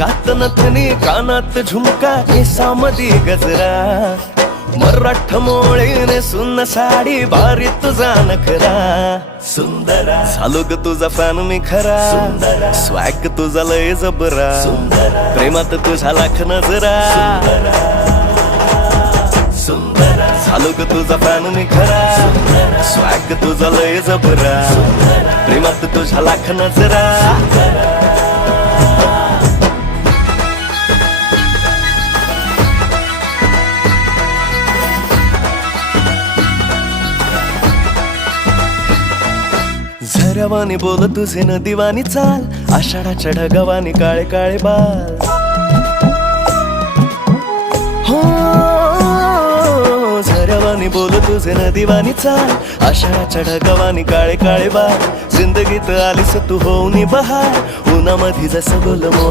नाकात नथनी कानात झुमका केसामधी गजरा मराठ मोळीने सुन्न साडी भारी तुझा नखरा सुंदरा झालो ग तुझा फॅन मी खरा स्वॅग तुझा लय जबरा प्रेमात तुझा लाख नजरा झालो ग तुझा फॅन मी खरा स्वॅग तुझा लय जबरा प्रेमात तुझा लाख नजरा झऱ्यावानी बोल तुझे नदीवानी चाल आषाढाच्या ढगावानी काळे काळे बाल हो झऱ्यावानी बोल तुझे नदीवानी चाल आषाढाच्या ढगावानी काळे काळे बाल जिंदगीत आलीस तू होऊनी बहार उन्हामध्ये जसं बोल